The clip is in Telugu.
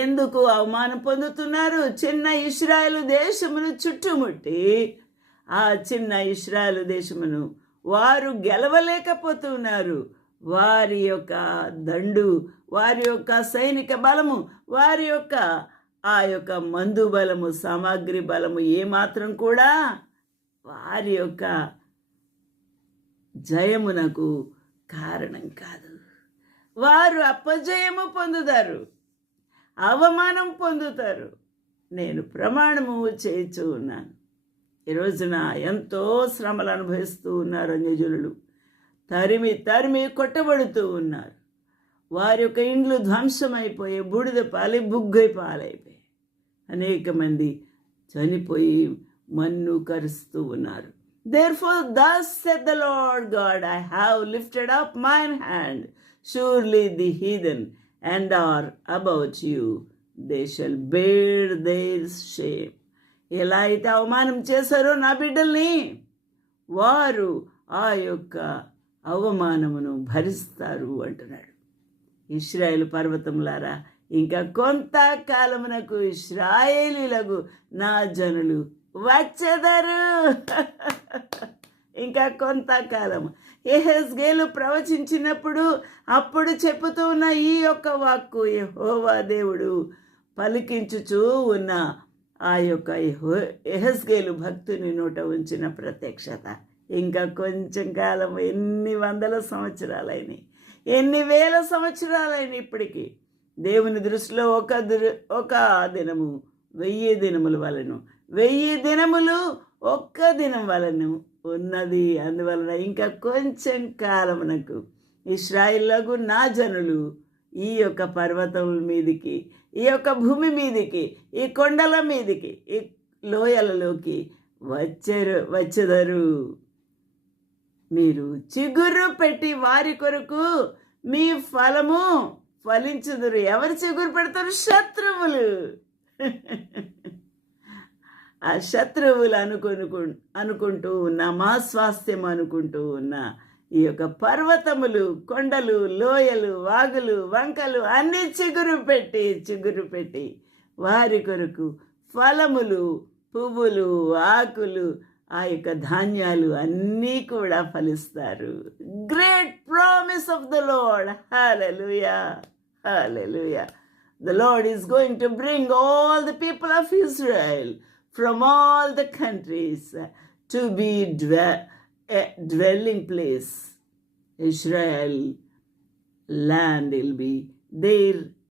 ఎందుకు అవమానం పొందుతున్నారు? చిన్న ఇశ్రాయేలు దేశమును చుట్టుముట్టి ఆ చిన్న ఇశ్రాయేలు దేశమును వారు గెలవలేకపోతున్నారు. వారి యొక్క దండు, వారి యొక్క సైనిక బలము, వారి యొక్క ఆ యొక్క మందు బలము, సామాగ్రి బలము ఏమాత్రం కూడా వారి యొక్క జయమునకు కారణం కాదు. వారు అపజయము పొందుతారు, అవమానం పొందుతారు. నేను ప్రమాణము చేయించు ఉన్నాను. ఈ రోజున ఎంతో శ్రమలు అనుభవిస్తూ ఉన్నారు అన్యజనులు. తరిమి తరిమి కొట్టబడుతూ ఉన్నారు. వారి యొక్క ఇండ్లు ధ్వంసమైపోయి బూడిద పాలై బుగ్గై పాలైపోయి అనేక మంది చనిపోయి మన్ను కరుస్తూ ఉన్నారు. Therefore thus said the Lord God, I have lifted up mine hand, surely the heathen and are about you, they shall bear their shame. ఎలా అయితే అవమానం చేశారో నా బిడ్డల్ని, వారు ఆ యొక్క అవమానమును భరిస్తారు అంటున్నాడు. ఇశ్రాయేలు పర్వతములారా, ఇంకా కొంతకాలమునకు ఇశ్రాయేలీలకు నా జనులు వచ్చెదరు. ఇంకా కొంతకాలము. యెహెజ్కేలు ప్రవచించినప్పుడు అప్పుడు చెప్పుతూ ఉన్న ఈ యొక్క వాక్కు యెహోవా దేవుడు పలికించుచూ ఉన్న ఆ యొక్క యెహెజ్కేలు భక్తుని నోట ఉంచిన ప్రత్యక్షత. ఇంకా కొంచెం కాలం, ఎన్ని వందల సంవత్సరాలైనవి, ఎన్ని వేల సంవత్సరాలైనవి. ఇప్పటికీ దేవుని దృష్టిలో ఒక దినము 1000 దినముల వలెను, 1000 దినములు ఒక్క దినం వలన ఉన్నది. అందువలన ఇంకా కొంచెం కాలమునకు ఇశ్రాయేలుకు నా జనులు ఈ యొక్క పర్వతముల మీదికి, ఈ యొక్క భూమి మీదికి, ఈ కొండల మీదికి, ఈ లోయలలోకి వచ్చెదరు. మీరు చిగురు పెట్టి వారి కొరకు మీ ఫలము ఫలించుదురు. ఎవరు చిగురు పెడతారు? శత్రువులు. ఆ శత్రువులు అనుకుంటూ ఉన్న, మా స్వాస్థ్యం అనుకుంటూ ఉన్న ఈ యొక్క పర్వతములు, కొండలు, లోయలు, వాగులు, వంకలు అన్నీ చిగురు పెట్టి వారి కొరకు ఫలములు, పువ్వులు, ఆకులు, ఆ యొక్క ధాన్యాలు అన్నీ కూడా ఫలిస్తారు. Great promise of the Lord. Hallelujah, hallelujah. The Lord is going to bring all the people of Israel from all the countries to be a dwelling place. Israel land will be their